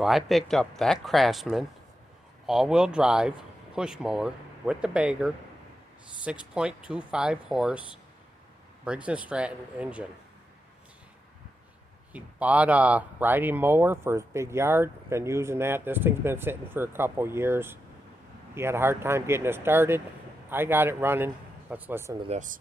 So I picked up that Craftsman all-wheel drive push mower with the bagger, 6.25 horse Briggs Stratton engine. He bought a riding mower for his big yard, been using that. This thing's been sitting for a couple years. He had a hard time getting it started. I got it running. Let's listen to this.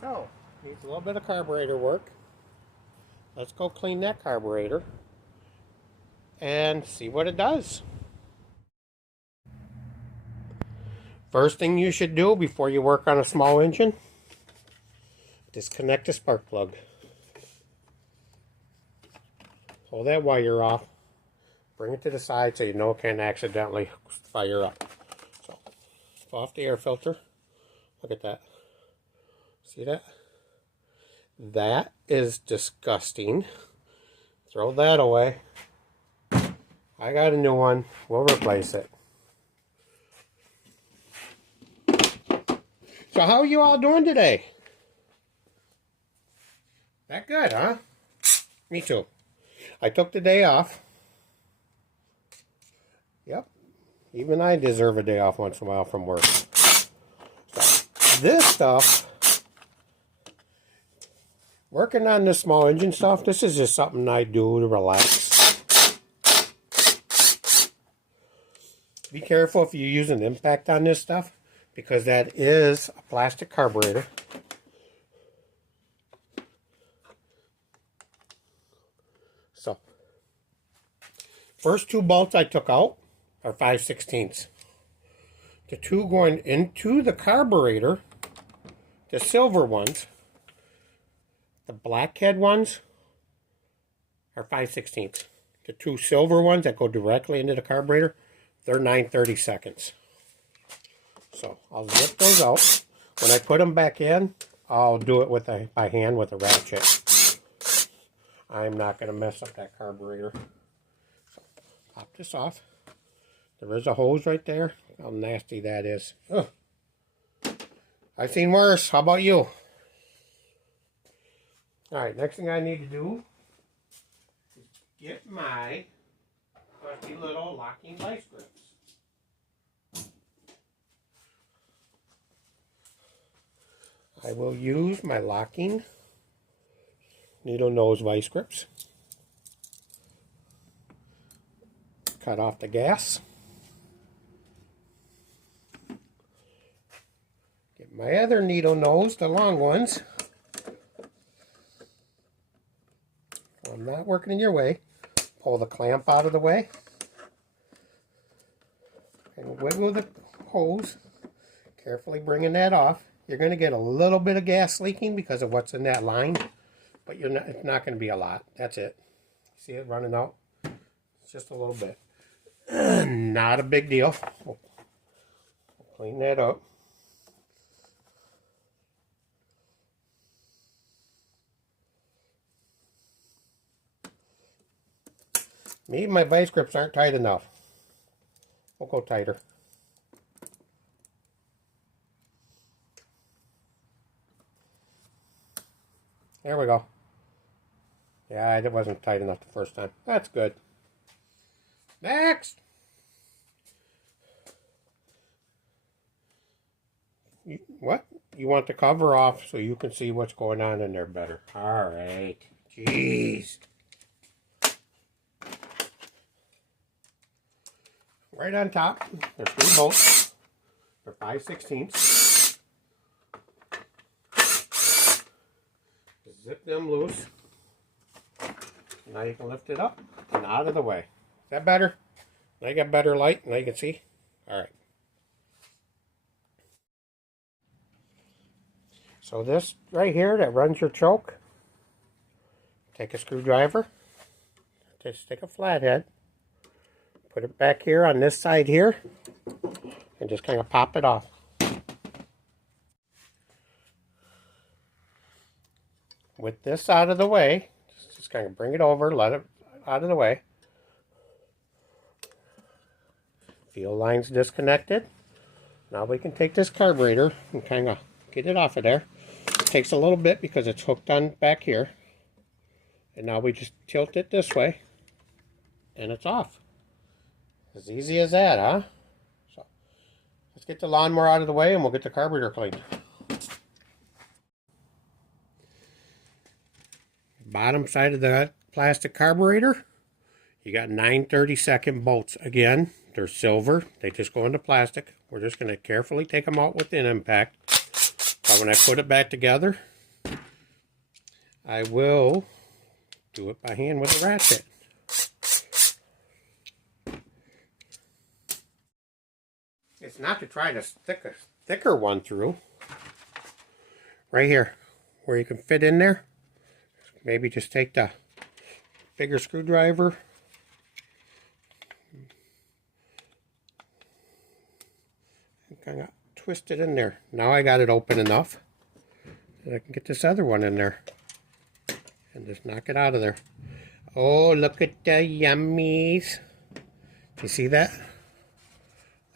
So, needs a little bit of carburetor work. Let's go clean that carburetor and see what it does. First thing you should do before you work on a small engine, disconnect the spark plug. Pull that wire off. Bring it to the side so you know it can't accidentally fire up. So, pull off the air filter. Look at that. See that? That is disgusting. Throw that away. I got a new one. We'll replace it. So how are you all doing today? That good, huh? Me too. I took the day off. Yep. Even I deserve a day off once in a while from work. So, this stuff, working on this small engine stuff, this is just something I do to relax. Be careful if you use an impact on this stuff, because that is a plastic carburetor. So, first two bolts I took out are 5/16. The two going into the carburetor, the silver ones, the blackhead ones are 5/16. The two silver ones that go directly into the carburetor, they're 9/32. So I'll zip those out. When I put them back in, I'll do it with by hand with a ratchet. I'm not going to mess up that carburetor. So pop this off. There is a hose right there. How nasty that is. Ugh. I've seen worse. How about you? Alright, next thing I need to do is get my trusty little locking vice grips. I will use my locking needle nose vice grips. Cut off the gas. Get my other needle nose, the long ones. I'm not working in your way. Pull the clamp out of the way. And wiggle the hose. Carefully bringing that off. You're going to get a little bit of gas leaking because of what's in that line. But it's not going to be a lot. That's it. See it running out? It's just a little bit. Not a big deal. We'll clean that up. Maybe my vice grips aren't tight enough. We'll go tighter. There we go. Yeah, it wasn't tight enough the first time. That's good. Next! What? You want the cover off so you can see what's going on in there better. Alright. Jeez. Right on top, there's three bolts. They're 5/16. Zip them loose. Now you can lift it up and out of the way. Is that better? Now you got better light. Now you can see. Alright. So this right here that runs your choke, take a screwdriver, just take a flathead, Put it back here on this side here and just kind of pop it off. With this out of the way, just kind of bring it over, let it out of the way. Fuel line's disconnected. Now we can take this carburetor and kind of get it off of there. It takes a little bit because it's hooked on back here. And now we just tilt it this way and it's off. As easy as that, huh? So let's get the lawnmower out of the way and we'll get the carburetor cleaned. Bottom side of the plastic carburetor, you got 9/32 bolts. Again, they're silver. They just go into plastic. We're just going to carefully take them out with an impact. But when I put it back together, I will do it by hand with a ratchet. It's not to try to stick a thicker one through. Right here, where you can fit in there. Maybe just take the bigger screwdriver. And kind of twist it in there. Now I got it open enough that I can get this other one in there. And just knock it out of there. Oh, look at the yummies. You see that?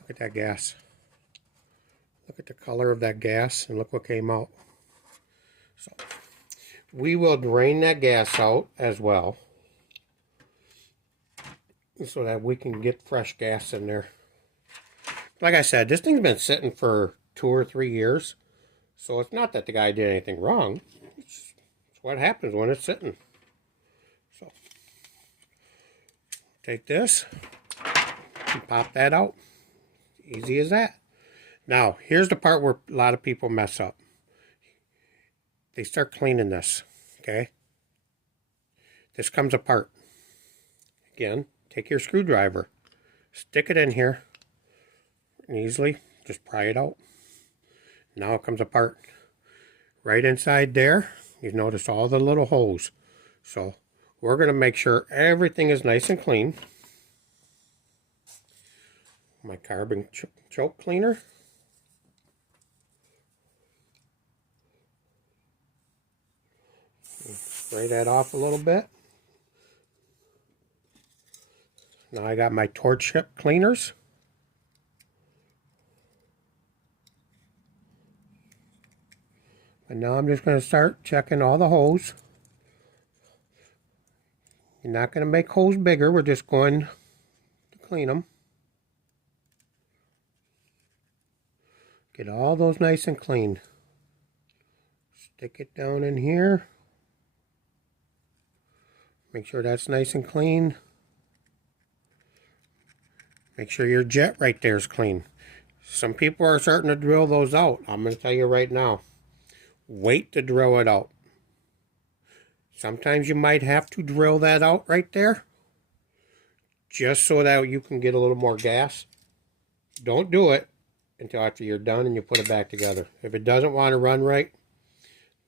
Look at that gas. Look at the color of that gas and look what came out. So we will drain that gas out as well so that we can get fresh gas in there. Like I said, this thing's been sitting for 2 or 3 years, so it's not that the guy did anything wrong. It's what happens when it's sitting. So take this and pop that out. Easy as that. Now, here's the part where a lot of people mess up. They start cleaning this, okay? This comes apart. Again, take your screwdriver, stick it in here, and easily just pry it out. Now it comes apart. Right inside there, you notice all the little holes. So we're going to make sure everything is nice and clean. My carbon choke cleaner. Spray that off a little bit. Now I got my torch strip cleaners. And now I'm just going to start checking all the holes. You're not going to make holes bigger. We're just going to clean them. Get all those nice and clean. Stick it down in here. Make sure that's nice and clean. Make sure your jet right there is clean. Some people are starting to drill those out. I'm going to tell you right now. Wait to drill it out. Sometimes you might have to drill that out right there. Just so that you can get a little more gas. Don't do it until after you're done and you put it back together. If it doesn't want to run right,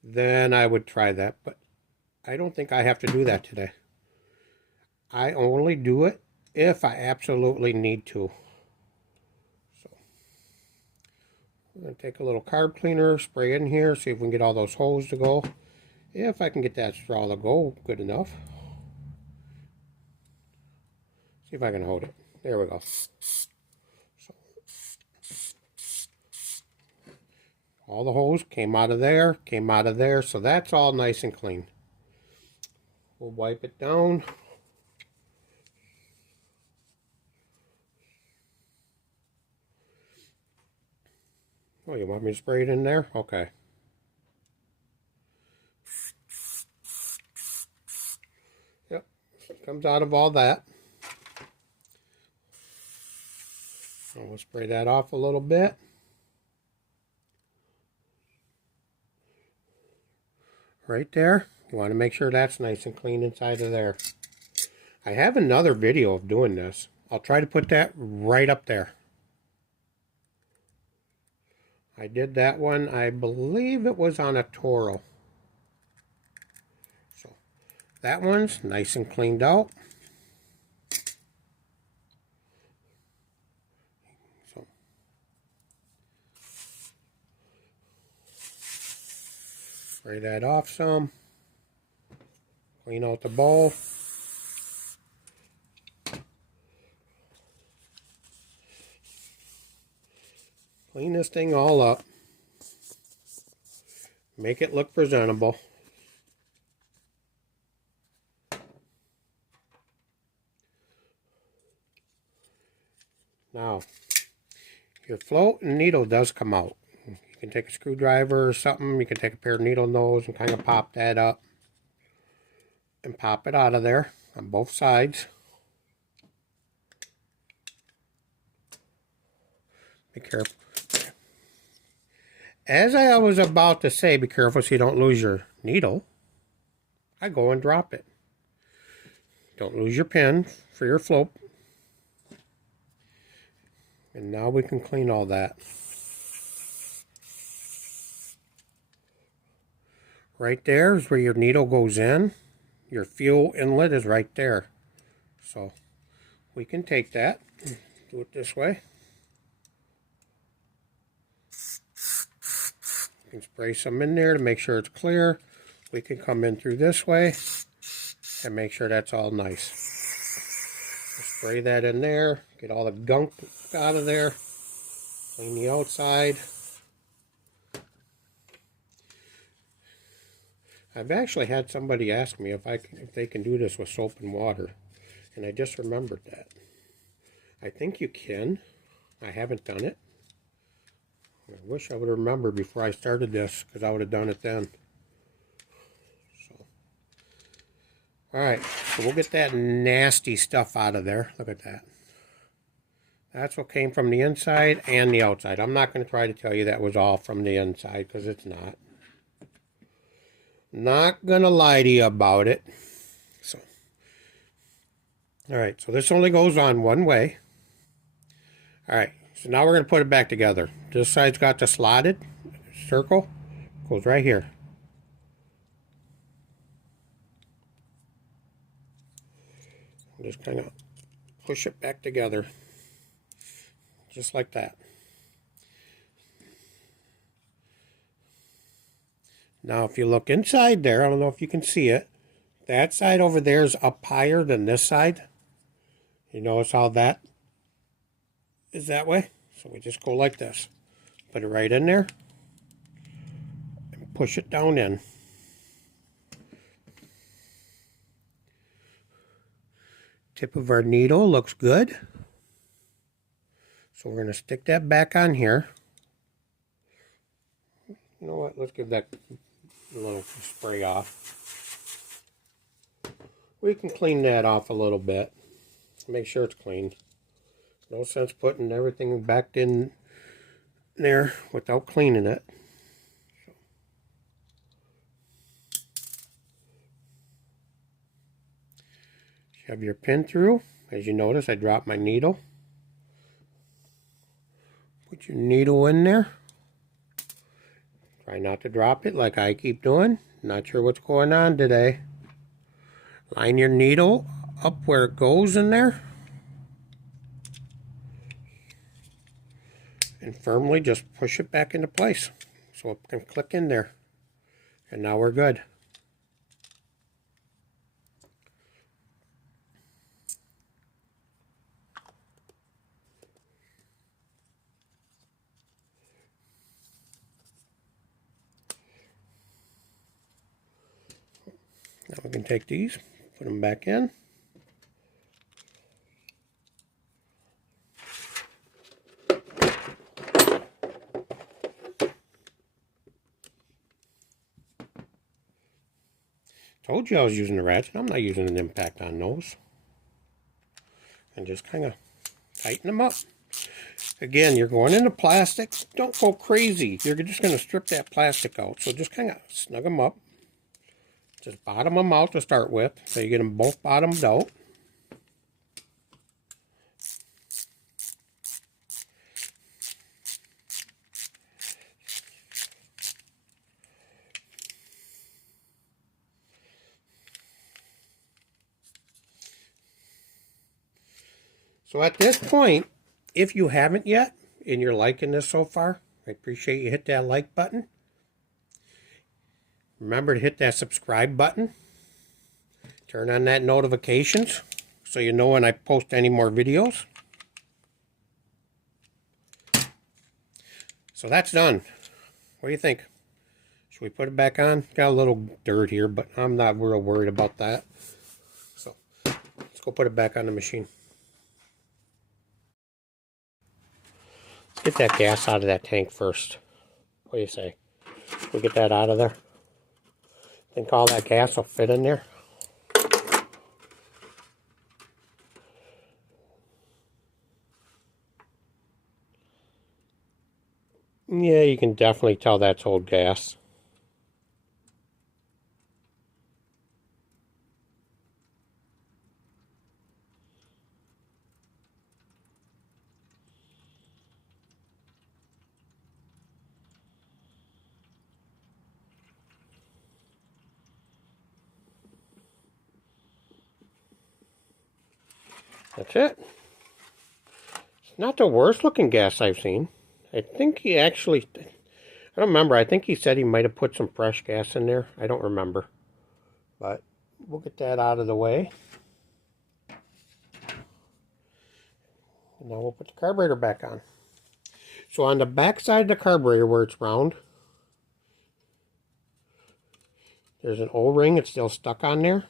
then I would try that. But I don't think I have to do that today. I only do it if I absolutely need to. So I'm going to take a little carb cleaner, spray in here, see if we can get all those holes to go. If I can get that straw to go good enough. See if I can hold it. There we go. So, all the holes came out of there, so that's all nice and clean. We'll wipe it down. Oh, you want me to spray it in there? Okay. Yep, comes out of all that. So we'll spray that off a little bit. Right there. You want to make sure that's nice and clean inside of there. I have another video of doing this. I'll try to put that right up there. I did that one, I believe it was on a Toro. That one's nice and cleaned out. Spray that off some. Clean out the bowl. Clean this thing all up. Make it look presentable. Now, your float and needle does come out. You can take a screwdriver or something. You can take a pair of needle nose and kind of pop that up. And pop it out of there on both sides. Be careful. As I was about to say, be careful so you don't lose your needle. I go and drop it. Don't lose your pin for your float. And now we can clean all that. Right there is where your needle goes in. Your fuel inlet is right there. So we can take that, do it this way. You can spray some in there to make sure it's clear. We can come in through this way and make sure that's all nice. Spray that in there, get all the gunk out of there, clean the outside. I've actually had somebody ask me if they can do this with soap and water, and I just remembered that. I think you can. I haven't done it. I wish I would have remembered before I started this, because I would have done it then. So, alright, so we'll get that nasty stuff out of there. Look at that. That's what came from the inside and the outside. I'm not going to try to tell you that was all from the inside, because it's not. Not gonna lie to you about it. So, all right, so this only goes on one way. All right, so now we're gonna put it back together. This side's got the slotted circle, goes right here. Just kind of push it back together, just like that. Now, if you look inside there, I don't know if you can see it. That side over there is up higher than this side. You notice how that is that way? So we just go like this. Put it right in there. And push it down in. Tip of our needle looks good. So we're going to stick that back on here. You know what? Let's give that a little spray off. We can clean that off a little bit. Make sure it's clean. No sense putting everything back in there without cleaning it. Shove your pin through. As you notice, I dropped my needle. Put your needle in there. Try not to drop it like I keep doing. Not sure what's going on today. Line your needle up where it goes in there. And firmly just push it back into place so it can click in there. And now we're good. Now we can take these, put them back in. Told you I was using the ratchet. I'm not using an impact on those. And just kind of tighten them up. Again, you're going into plastic. Don't go crazy. You're just going to strip that plastic out. So just kind of snug them up. Just bottom them out to start with, so you get them both bottomed out. So at this point, if you haven't yet, and you're liking this so far, I appreciate you hit that like button. Remember to hit that subscribe button. Turn on that notifications so you know when I post any more videos. So that's done. What do you think? Should we put it back on? Got a little dirt here, but I'm not real worried about that. So let's go put it back on the machine. Let's get that gas out of that tank first. What do you say? We'll get that out of there. Think all that gas will fit in there? Yeah, you can definitely tell that's old gas. That's it. It's not the worst looking gas I've seen. I think he actually, I don't remember, I think he said he might have put some fresh gas in there. I don't remember. But we'll get that out of the way. And now we'll put the carburetor back on. So on the back side of the carburetor where it's round, there's an O-ring. It's still stuck on there.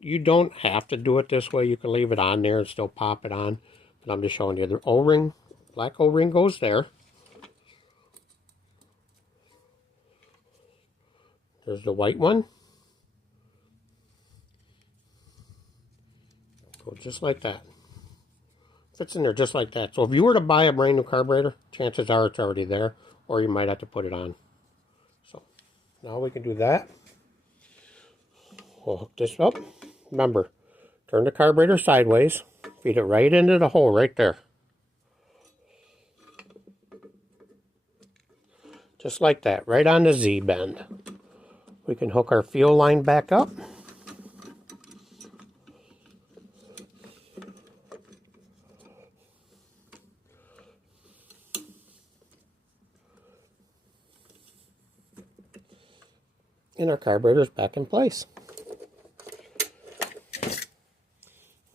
You don't have to do it this way. You can leave it on there and still pop it on. But I'm just showing you the O-ring. Black O-ring goes there. There's the white one. Go just like that. Fits in there just like that. So if you were to buy a brand new carburetor, chances are it's already there. Or you might have to put it on. So now we can do that. We'll hook this up. Remember, turn the carburetor sideways. Feed it right into the hole right there. Just like that, right on the Z-bend. We can hook our fuel line back up. And our carburetor's back in place.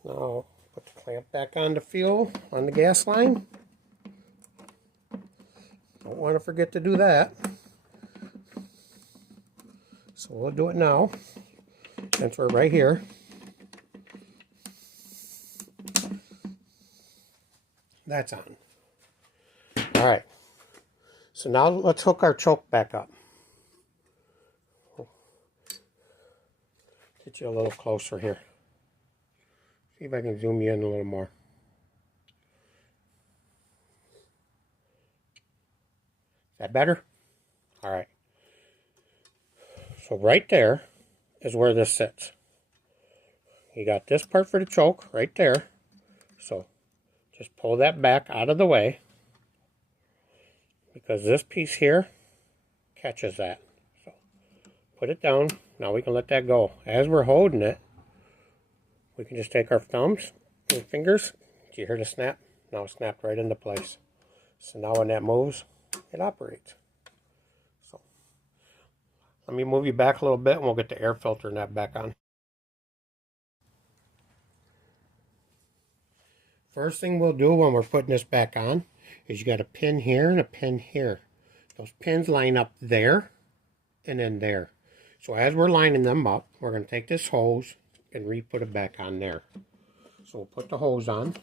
Now, put the clamp back on the fuel, on the gas line. Don't want to forget to do that. So we'll do it now, since we're right here. That's on. Alright. So now let's hook our choke back up. Get you a little closer here. See if I can zoom you in a little more. Is that better? Alright. So right there is where this sits. You got this part for the choke right there. So just pull that back out of the way, because this piece here catches that. So put it down. Now we can let that go. As we're holding it, we can just take our thumbs and fingers. Do you hear the snap? Now it snapped right into place. So now when that moves, it operates. So let me move you back a little bit and we'll get the air filter and that back on. First thing we'll do when we're putting this back on is you got a pin here and a pin here. Those pins line up there and then there. So as we're lining them up, we're going to take this hose and re-put it back on there. So we'll put the hose on.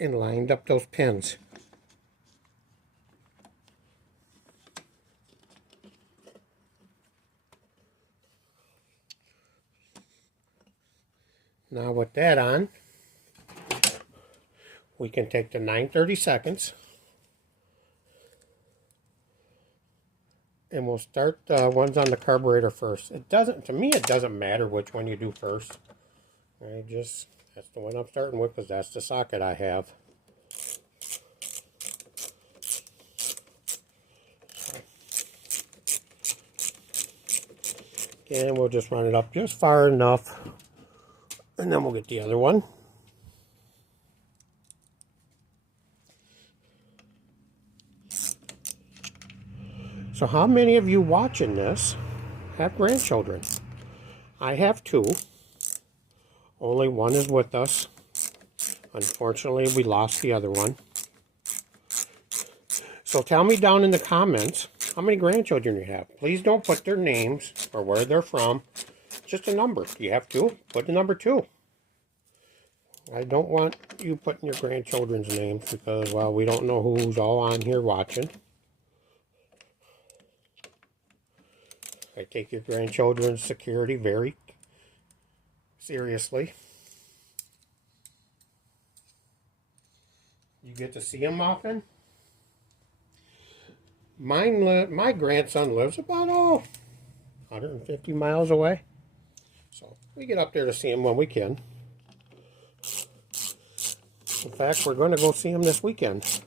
And lined up those pins. Now with that on, we can take the 9/32 and we'll start the ones on the carburetor first. It doesn't, to me, it doesn't matter which one you do first. That's the one I'm starting with because that's the socket I have. And we'll just run it up just far enough, and then we'll get the other one. So how many of you watching this have grandchildren? I have 2. Only one is with us. Unfortunately, we lost the other one. So tell me down in the comments how many grandchildren you have. Please don't put their names or where they're from. Just a number. Do you have 2? Put the number 2. I don't want you putting your grandchildren's names because, well, we don't know who's all on here watching. I take your grandchildren's security very seriously. You get to see them often. My grandson lives about 150 miles away. So we get up there to see him when we can. In fact, we're going to go see him this weekend.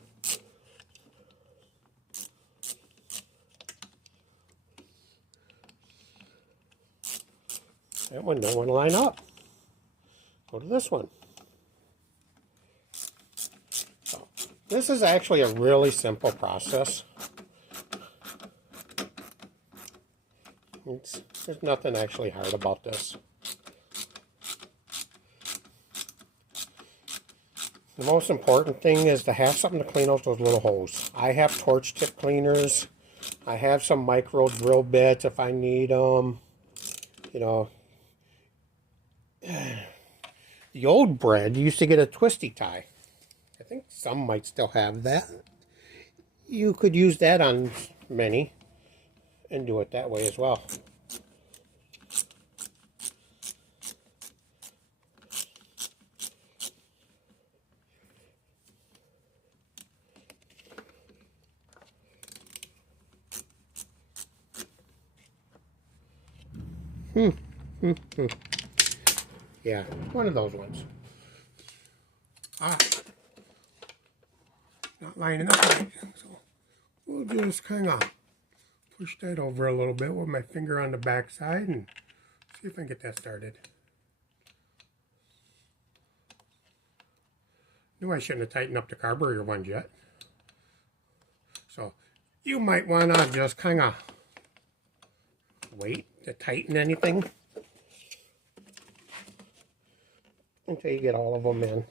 That one don't want to line up. Go to this one. So, this is actually a really simple process. There's nothing actually hard about this. The most important thing is to have something to clean out those little holes. I have torch tip cleaners. I have some micro drill bits if I need them. You know, the old bread used to get a twisty tie. I think some might still have that. You could use that on many and do it that way as well. Yeah, one of those ones. Not lining up right. So we'll just kind of push that over a little bit with my finger on the back side and see if I can get that started. Knew I shouldn't have tightened up the carburetor ones yet. So you might want to just kind of wait to tighten anything until you get all of them in.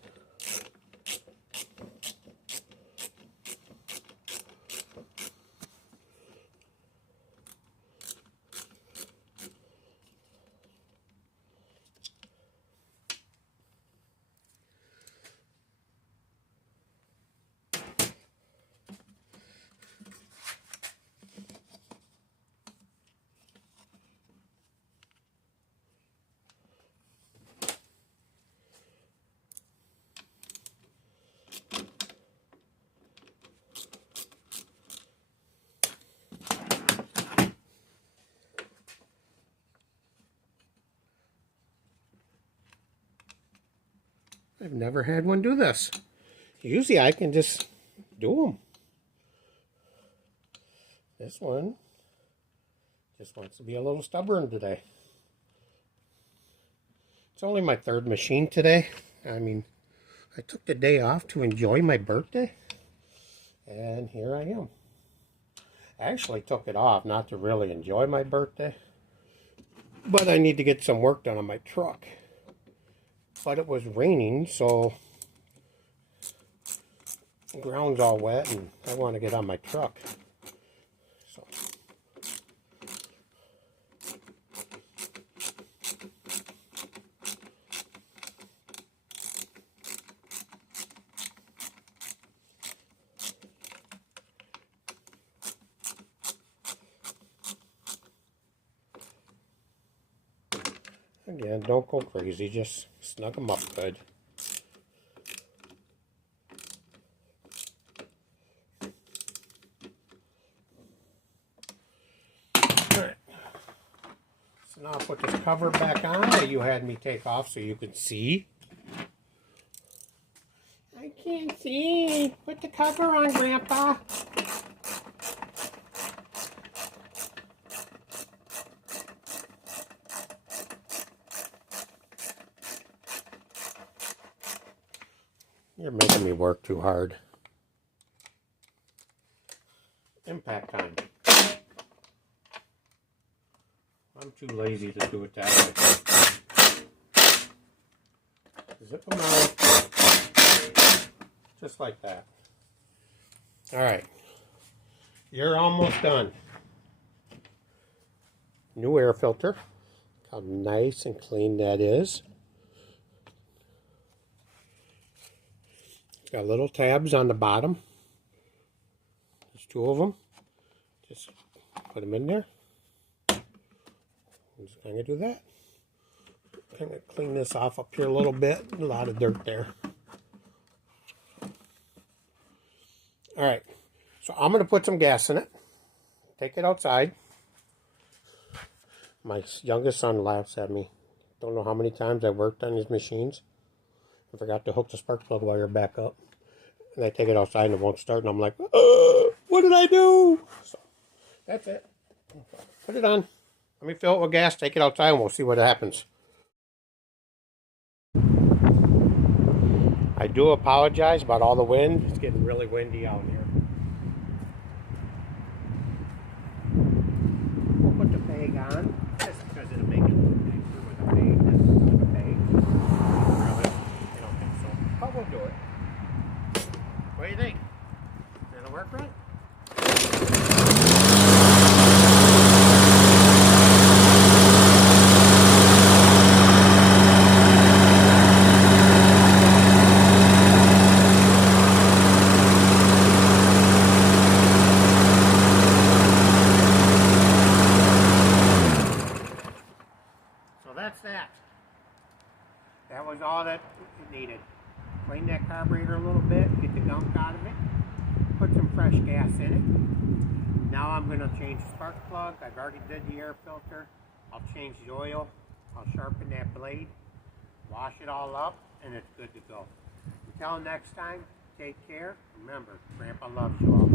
I've never had one do this. Usually I can just do them. This one just wants to be a little stubborn today. It's only my 3rd machine today. I mean, I took the day off to enjoy my birthday. And here I am. I actually took it off not to really enjoy my birthday. But I need to get some work done on my truck. But it was raining, so the ground's all wet and I want to get on my truck. So again, don't go crazy, just snug them up good. Alright, so now I'll put this cover back on that you had me take off so you can see. I can't see. Put the cover on, Grandpa. You're making me work too hard. Impact time. I'm too lazy to do it that way. Zip them out. Just like that. Alright. You're almost done. New air filter. Look how nice and clean that is. Got little tabs on the bottom. There's 2 of them. Just put them in there. I'm just going to do that. Kind of clean this off up here a little bit. A lot of dirt there. Alright, so I'm going to put some gas in it. Take it outside. My youngest son laughs at me. Don't know how many times I worked on these machines. I forgot to hook the spark plug wire back up. And I take it outside and it won't start. And I'm like, what did I do? So, that's it. Put it on. Let me fill it with gas. Take it outside and we'll see what happens. I do apologize about all the wind. It's getting really windy out here. We'll put the bag on, just because it'll make it look nicer with a bag. This is not a bag. Really? I don't think so. But we'll do it. What do you think? That'll work, right? That's that. That was all that it needed. Clean that carburetor a little bit, get the gunk out of it, put some fresh gas in it. Now I'm going to change the spark plug. I've already did the air filter. I'll change the oil. I'll sharpen that blade, wash it all up, and it's good to go. Until next time, take care. Remember, Grandpa loves you all.